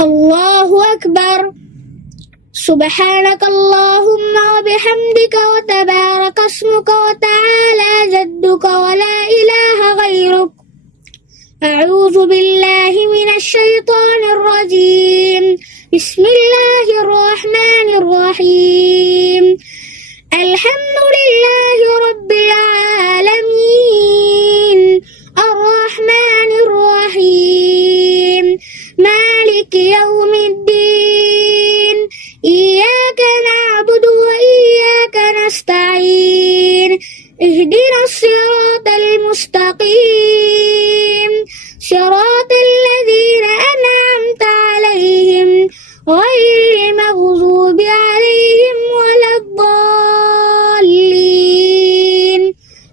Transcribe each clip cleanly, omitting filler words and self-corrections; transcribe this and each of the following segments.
الله أكبر. سبحانك اللهم وبحمدك وتبارك اسمك وتعالى جدك ولا إله غيرك. أعوذ بالله من الشيطان الرجيم. بسم الله الرحمن الرحيم. الحمد لله رب العالمين الرحمن الرحيم مالك يوم الدين إياك نعبد وإياك نستعين اهدنا الصراط المستقيم صراط الذين أنعمت عليهم غير المغضوب عليهم ولا الضالين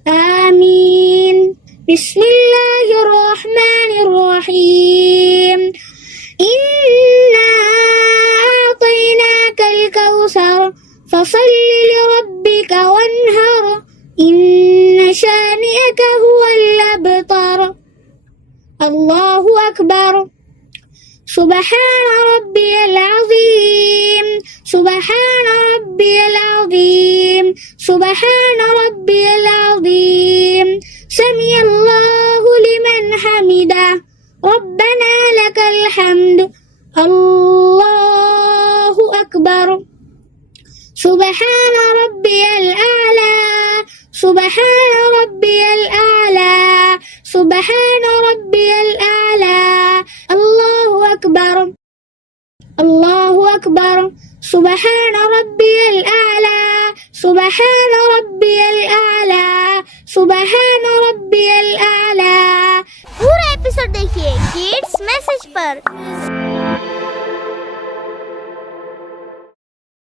آمين. بسم الله الرحمن الرحيم. إنا أعطيناك الكوثر فصل لربك وانهر إن شانئك هو الأبتر. الله أكبر. سبحان ربي العظيم. سبحان ربي العظيم. سبحان ربي العظيم. سمع الله لمن حمده. ربنا لك الحمد. الله أكبر. سبحان ربي الأعلى. سبحان ربي الأعلى. سبحان ربي الأعلى. الله أكبر. الله أكبر. سبحان ربي الأعلى. سبحان ربي الأعلى. سبحان ربي الأعلى. पूरा एपिसोड देखिए kids message पर।